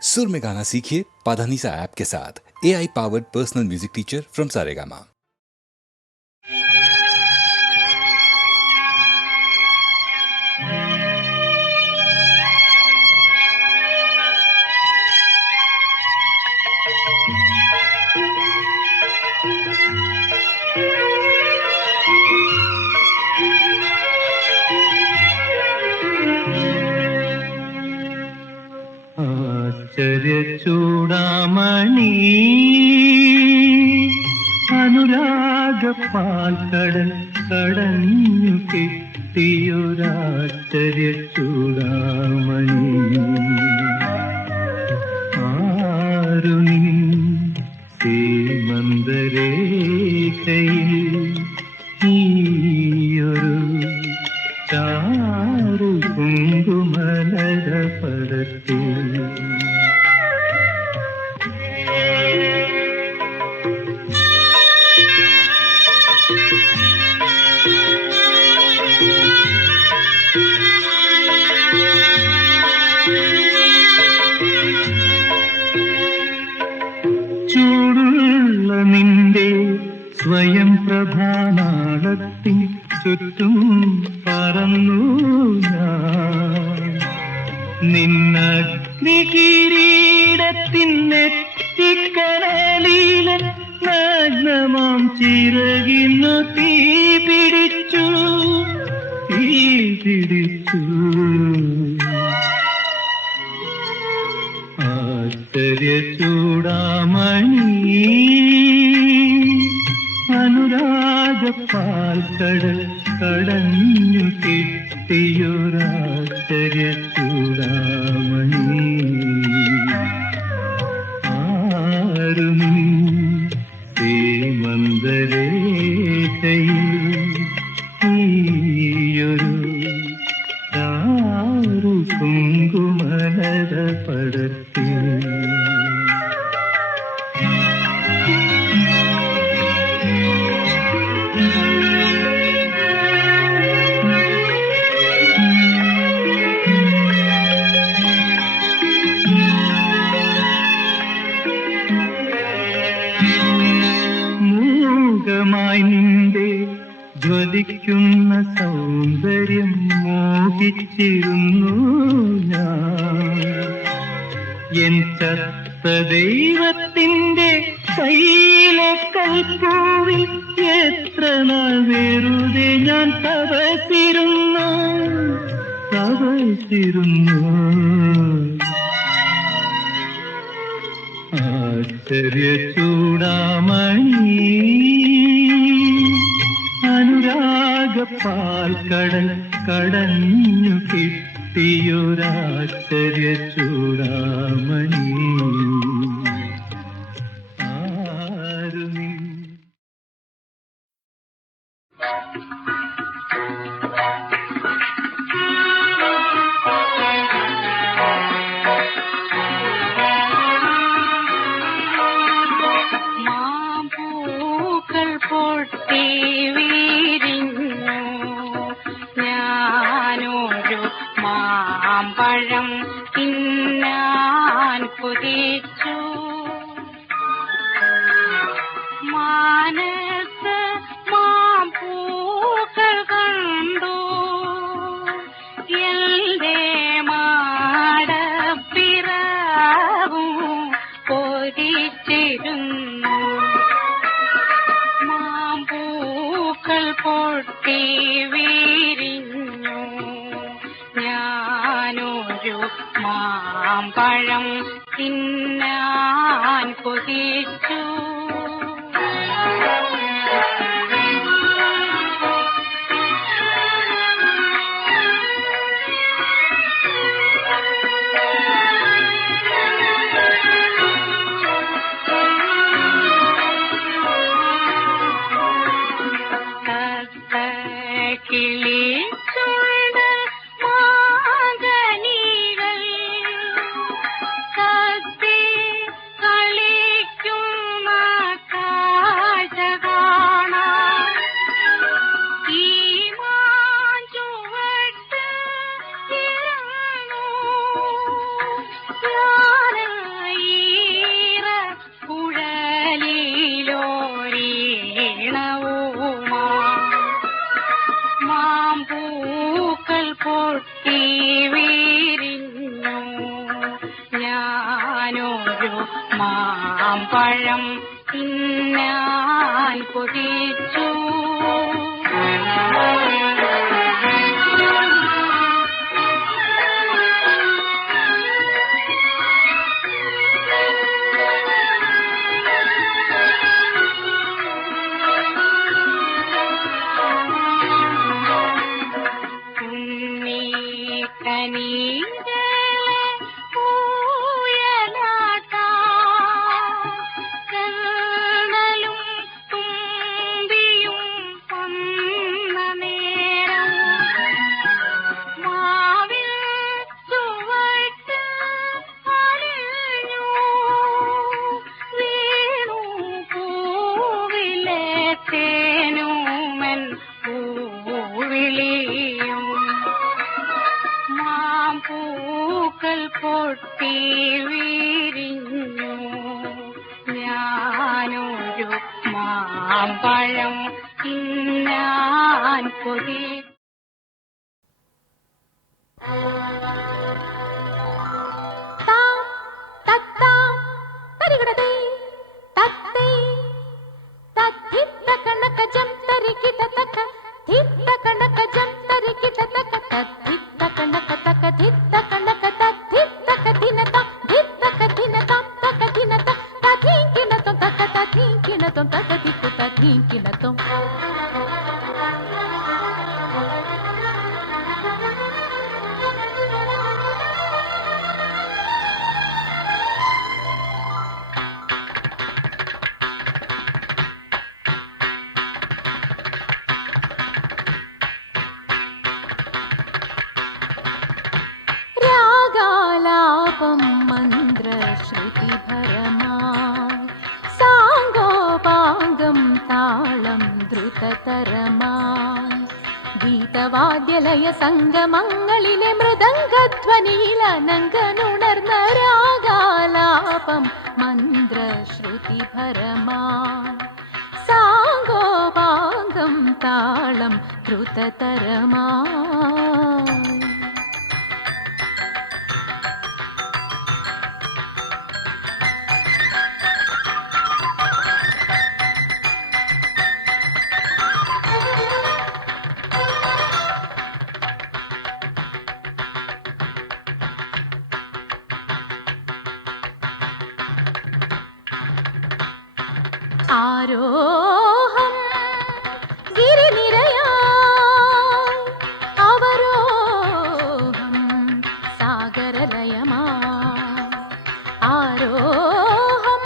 सुर में गाना सीखिए पाधानीसा ऐप के साथ। AI powered personal music teacher from Saregama. ചൂടാമണി അനുരാഗപ്പാൽക്കടൽ കടഞ്ഞു കിട്ടിയൊരാശ്ചര്യ ചൂടാമണി ആരു നീ സീമന്തരേഖയിൽ ഈയൊരു ചാരു കുങ്കുമലര പടത്തിൽ ചൂടുള്ള നിന്റെ സ്വയം പ്രഭാനാളത്തിൻ ചുറ്റും പറന്നു ഞാൻ നിന്നഗ്നികിരീടത്തിൻ നെറ്റിക്കനലിലെ നഗ്നമാം ചിറകിന്നു തീ പിടിച്ചു ആശ്ചര്യ ചൂടാമണി അനുരാഗപ്പാൽക്കടൽ കടഞ്ഞു കിട്ടിയൊരാശ്ചര്യ ചൂടാമണി ആരു നീ സീമന്തരേഖയിൽ ഈയൊരു ചാരു കുങ്കുമലര പടത്തിൽ മൂകമായി നിന്റെ ജ്വലിക്കുന്ന സൗന്ദര്യം മോഹിച്ചിരുന്നു ഞാൻ എൻ ചത്ത ദൈവത്തിന്റെ കയ്യിലെ കൽപ്പൂവിൽ എത്ര നാൾ വെറുതെ ഞാൻ തപസിരുന്നു ആശ്ചര്യ ചൂടാമണി അനുരാഗപ്പാൽക്കടൽ കടഞ്ഞു കിട്ടിയൊരാശ്ചര്യ ചൂടാമണി ആരു നീ പൊട്ടി വീരിഞ്ഞു ഞാനൊരു മാമ്പഴം തിന്നാൻ കൊതിച്ചു മാനത്ത് മാമ്പൂക്കൾ കണ്ടു എന്റെ മാടപ്പിറവും കൊതിച്ചിരുന്നു മാമ്പൂക്കൾ പൊട്ടി വീരിഞ്ഞു ഞാനൊരു മാമ്പഴം തിന്നാൻ കൊതിച്ചു കിളിച്ചുണ്ട് മാതനികൾ കത്തി കളിക്കുന്ന ഞാനൊരു മാമ്പഴം തിന്നാൻ കൊതിച്ചു. പൂക്കൾ പൊട്ടി വിരിഞ്ഞു ഞാനൊരു മാമ്പഴം തിന്നാൻ കൊതി. രാഗാലാപം മന്ത്രശ്രുതിഭരമായി സാംഗോപാംഗം താളം ദ്രുതതരമായി ഗീതവാദ്യലയ സംഗമങ്ങളിലെ മൃദംഗധ്വനിയിൽ അനങ്കനുണർന്ന രാഗാലാപം മന്ത്രശ്രുതിഭരമായി സാംഗോപാംഗം താളം ദ്രുതതരമായി. ആരോഹം ഗിരിനിരയായി അവരോഹം സാഗരലയമായി. ആരോഹം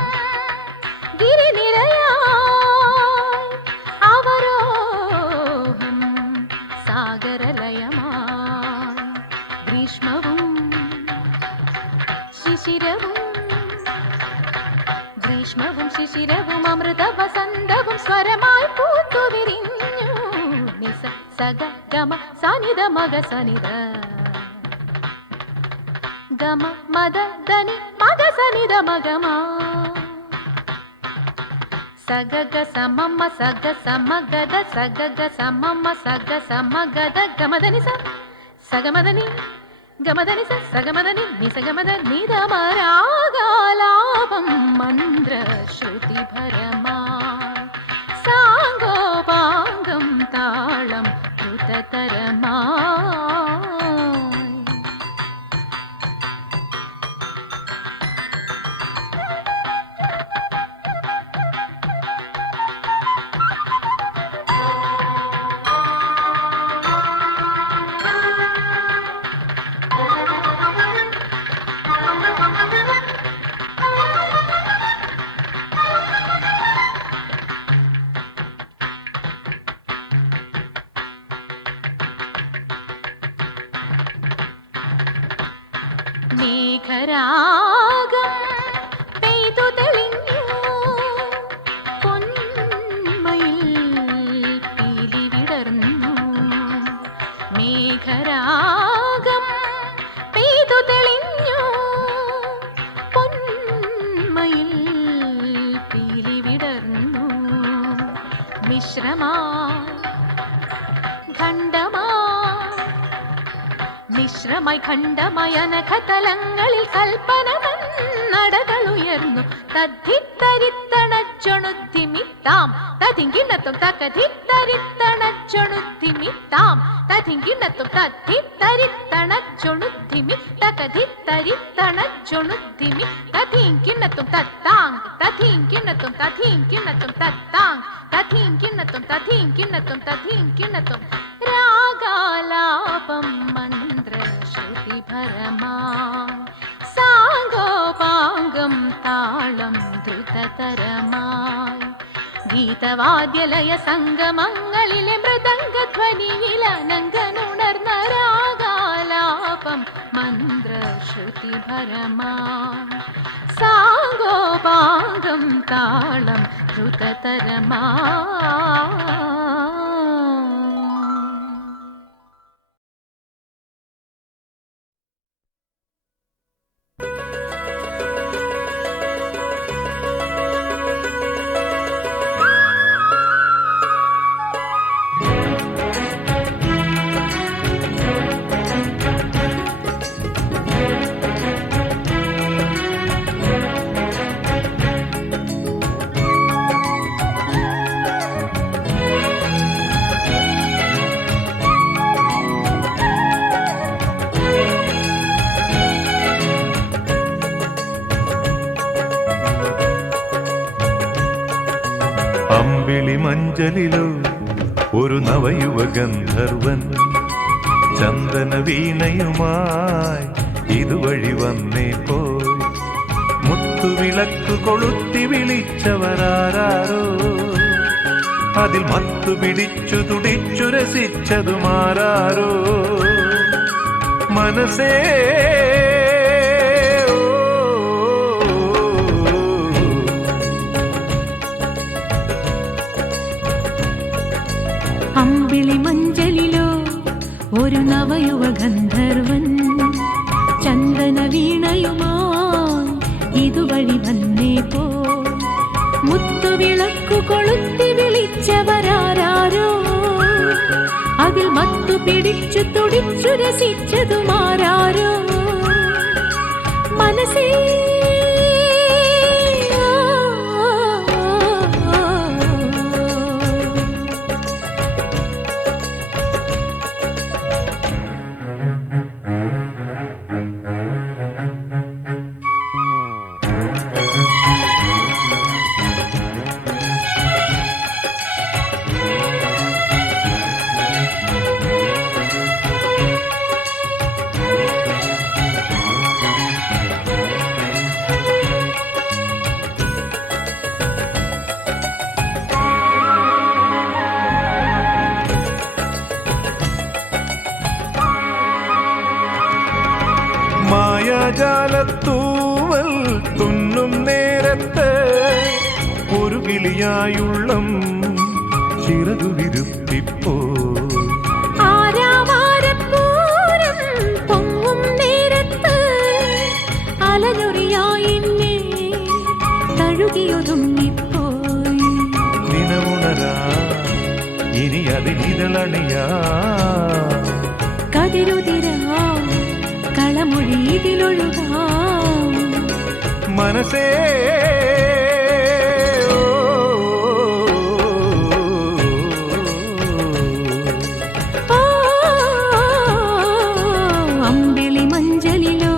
ഗിരിനിരയായി അവരോഹം സാഗരലയമായി. ഗ്രീഷ്മവും ശിശിരവും ഗ്രീഷ്മവും ശിശിരവും അമൃത വസന്തവും സ്വരമായി പൂത്തുവിരിഞ്ഞു. നിസ സഗ ഗമ സനിത മഗ സനിത ഗമ മദ ധനി മഗ സനിത മഗമാ സഗഗ സമമ സഗ സമഗദ സഗഗ സമമ സഗ സമഗദ ഗമദനി സഗമദനി ഗമദനി സഗമദനി നിസഗമദ നിധമരാഗാലാപം മന്ത്രശ്രുതിഭരമായി സാംഗോപാംഗം താളം ദ്രുതതരമായി. മേഘരാഗം പെയ്തു തെളിഞ്ഞു പൊന്മയിൽ പീലി വിടർന്നു. മേഘരാഗം പെയ്തു തെളിഞ്ഞു പൊന്മയിൽ പീലി വിടർന്നു. മിശ്രമായി ഖണ്ഡമായി മിശ്രമായി ഖണ്ഡമയ നഖതലങ്ങളിൽ കൽപ്പന നടകളുയർന്നു തദ്ധിത്തരിത്തണച്ചൊണുദ്ധിമിത്താം തതിങ്കിണ്ണത്തും തകധിത്തരിത്തണച്ചൊണുദ്ധിമിത്താം തതിങ്കിണ്ണത്തും തദ്ധിത്തരിത്തണച്ചൊണുദ്ധിമി തകധിത്തരിത്തണച്ചൊണുദ്ധിമി തതിങ്കിണ്ണത്തും തത്താങ് തതിങ്കിണ്ണത്തും തതിങ്കിണ്ണത്തും തത്താങ് തതിങ്കിണ്ണത്തും തതിങ്കിണ്ണത്തും തതിങ്കിണ്ണത്തും രാഗാലാപം മന്ത്രശ്രുതിഭരമാം സാംഗോപാംഗം താളം ദ്രുതതരമായി ഗീതവാദ്യലയ സംഗമങ്ങളിലെ മൃദംഗധ്വനിയിലനങ്കനുണർന്ന രാഗാലാപം മന്ത്രശ്രുതിഭരമാം സാംഗോപാംഗം താളം ദ്രുതതരമായി. അമ്പിളി മഞ്ചലിലോ ഒരു നവയുവ ഗന്ധർവൻ ചന്ദന വീണയുമായി ഇതുവഴി വന്നേ പോയി മുത്തുവിളക്കു കൊളുത്തി വിളിച്ചവരാരോ അതിൽ മത്തു പിടിച്ചു തുടിച്ചു രസിച്ചതുമാരോ മനസ്സേ അമ്പിളി മഞ്ചലിലോ ഒരു നവയുവ ഗന്ധർവൻ ചന്ദന വീണയുമായി ഇതുവഴി വന്നേ പോ മുത്തുവിളക്കു കൊളുത്തി വിളിച്ചവരാരോ അതിൽ മത്തു പിടിച്ചു തുടിച്ചു രസിച്ചതുമാരോ മനസ്സേ മായാജാലത്തൂവൽ തുന്നും നേരത്ത് ഒരു കിളിയായുള്ളം ചിറകു വിരുത്തിപ്പോ ആരാവാരപ്പൂരം പൊങ്ങും നേരത്ത് അലനൊറിയായി തഴുകിയൊതുങ്ങിപ്പോയി ദിനമുണരാ ഇനി അതിനിതളണിയാ കതിരുതിരാ കളമൊഴി ഇതിലൊഴുകാം മനസ്സേ അമ്പിളി മഞ്ചലിലോ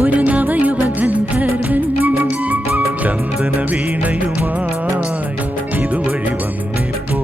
ഒരു നവയുവ ഗന്ധർവൻ ചന്ദന വീണയുമായി ഇതുവഴി വന്നേ പോ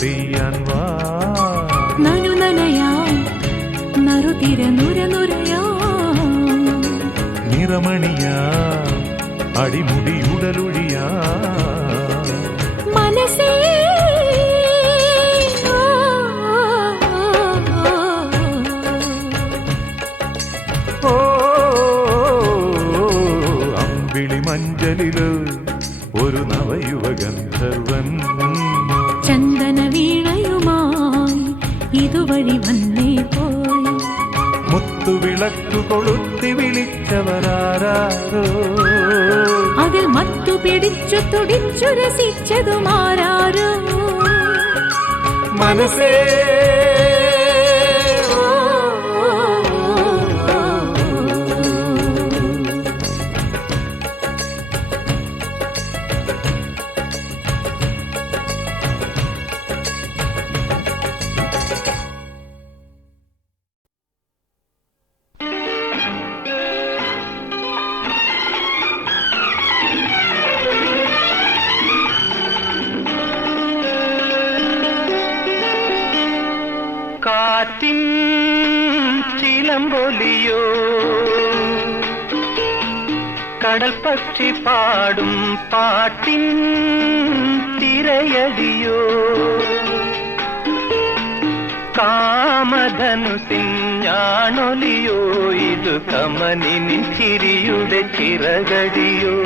പെയ്യാൻ വാ നനു നനയാം നറുതിര നുര നുരയാം നിറമണിയാ അടിമുടി ഉടലൊഴിയാ മനസ്സേ ഓ അമ്പിളി മഞ്ചലില് ഒരു നവയുവ ഗന്ധർവൻ ചന്ദന വീണയുമായി ഇതുവഴി വന്നേ പോയി മുത്തുവിളക്കു കൊളുത്തി വിളിച്ചവരാരോ അതിൽ മത്തു പിടിച്ചു തുടിച്ചു രസിച്ചതുമാരാരോ മനസ്സേ കാറ്റിൻ ചിലമ്പൊലിയോ കടൽ പക്ഷി പാടും പാട്ടിൻ തിരയടിയോ കാമധനുസിൻ ഞാണൊലിയോ ഇത് കമനിൻ ചിരിയുടെ ചിറകടിയോ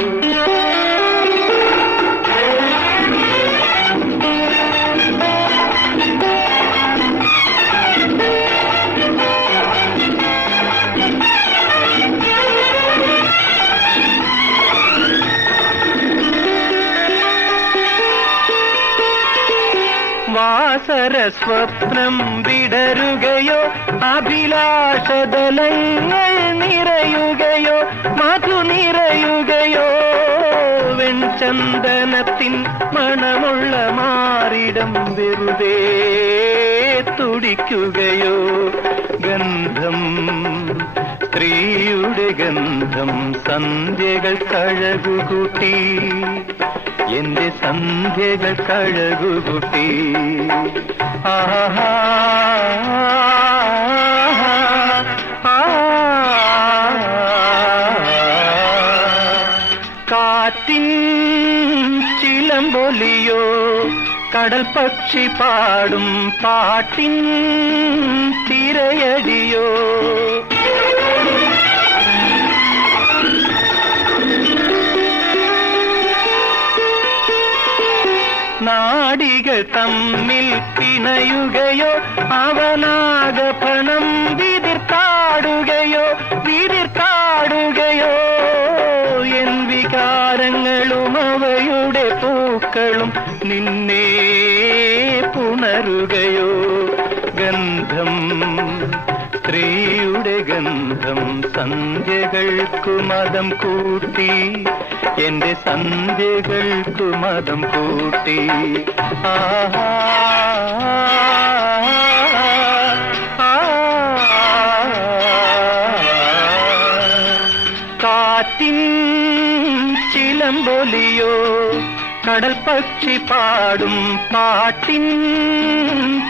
വാസരസ്വപ്നം വിടരുകയോ അഭിലാഷതലങ്ങൾ നിറയുകയോ മധു നിറയുകയോ വെൺചന്ദനത്തിൻ മണമുള്ള മാറിടം വെറുതെ തുടിക്കുകയോ ഗന്ധം സ്ത്രീയുടെ ഗന്ധം സന്ധ്യകൾ കഴകുകൂട്ടി എന്റെ സന്ധ്യകൾ കഴകുകൂട്ടി ആഹാ കാറ്റിൻ ചിലമ്പൊലിയോ കടൽ പക്ഷി പാടും പാട്ടിൻ തിരയടിയോ നാടികൾ തമ്മിൽ പിണയുകയോ അവനാഗപണം വിതിർത്താടുകയോ എൻ വികാരങ്ങളും അവയുടെ പൂക്കളും നിന്നെ പുണരുകയോ ഗന്ധം സ്ത്രീയുടെ ഗന്ധം സന്ധ്യകൾക്കു മദം കൂട്ടി എന്റെ സന്ധ്യകൾക്കു മദം കൂട്ടി ആഹാ കാറ്റിൻ ചിലമ്പൊലിയോ കടൽ പക്ഷി പാടും പാട്ടിൻ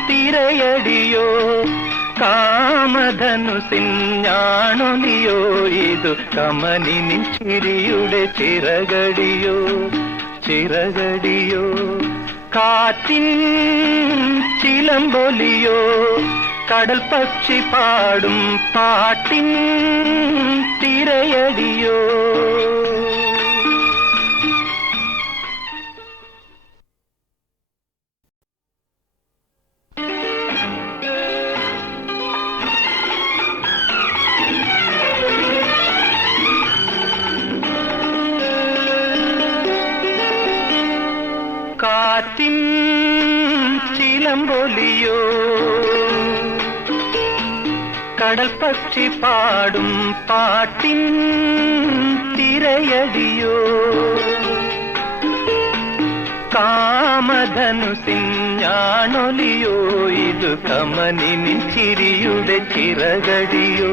തിരയടിയോ കാമധനുസിൻ ഞാണൊലിയോ ഇതു കമനിൻ ചിരിയുടെ ചിറകടിയോ കാറ്റിൻ ചിലമ്പൊലിയോ കടൽ പക്ഷി പാടും പാട്ടിൻ തിരയടിയോ കാറ്റിൻ ചിലമ്പൊലിയോ കടൽ പക്ഷി പാടും പാട്ടിൻ തിരയടിയോ കാമധനുസിൻ ഞാണൊലിയോ ഇത് കമനിൻ ചിരിയുടെ ചിറകടിയോ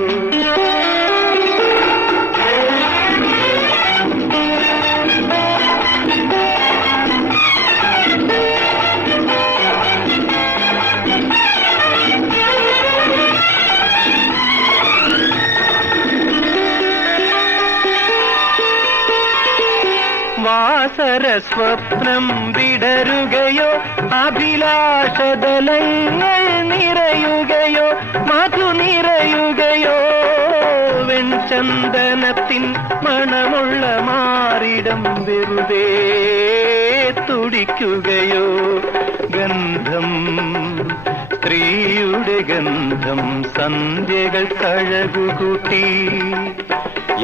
അപ്സര സ്വപ്നം വിടരുകയോ അഭിലാഷതലങ്ങൾ നിറയുകയോ മധു നിറയുകയോ വെൺചന്ദനത്തിൻ മണമുള്ള മാറിടം വെറുതെ തുടിക്കുകയോ ഗന്ധം സ്ത്രീയുടെ ഗന്ധം സന്ധ്യകൾ കഴകുകൂട്ടി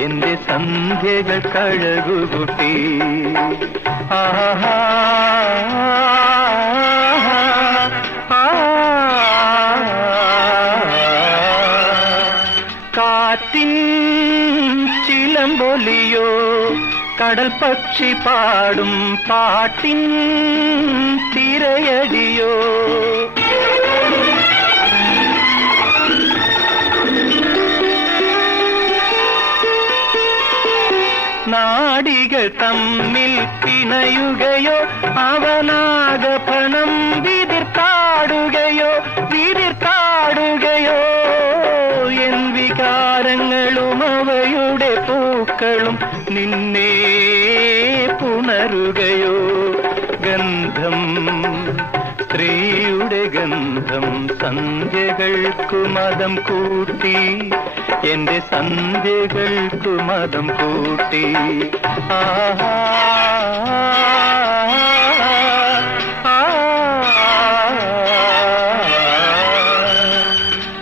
എന്റെ സന്ധ്യകൾ കഴകുകൂട്ടി ആഹാ കാറ്റിൻ ചിലമ്പൊലിയോ കടൽ പക്ഷി പാടും പാട്ടിൻ തിരയടിയോ നാടികൾ തമ്മിൽ പിണയുകയോ അവനാഗപണം വിതിർത്താടുകയോ എൻ വികാരങ്ങളും അവയുടെ പൂക്കളും നിന്നെ പുണരുകയോ ഗന്ധം സ്ത്രീയുടെ ഗന്ധം സന്ധ്യകൾക്കു മദം കൂട്ടി എന്റെ സന്ധ്യകൾക്കു മദം കൂട്ടി ആഹാ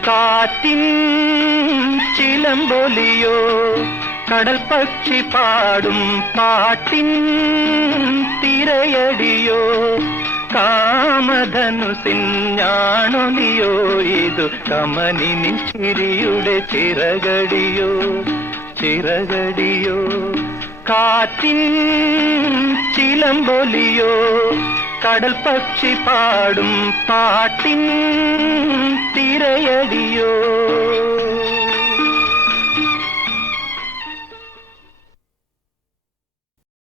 കാറ്റിൻ ചിലമ്പൊലിയോ കടൽ പക്ഷി പാടും പാട്ടിൻ തിരയടിയോ കാമധനുസിൻ ഞാണൊലിയോ ഇതു കമനിനി ചിരിയുടെ ചിറകടിയോ കാറ്റിൻ ചിലമ്പൊലിയോ കടൽ പക്ഷി പാടും പാട്ടിൻ തിരയടിയോ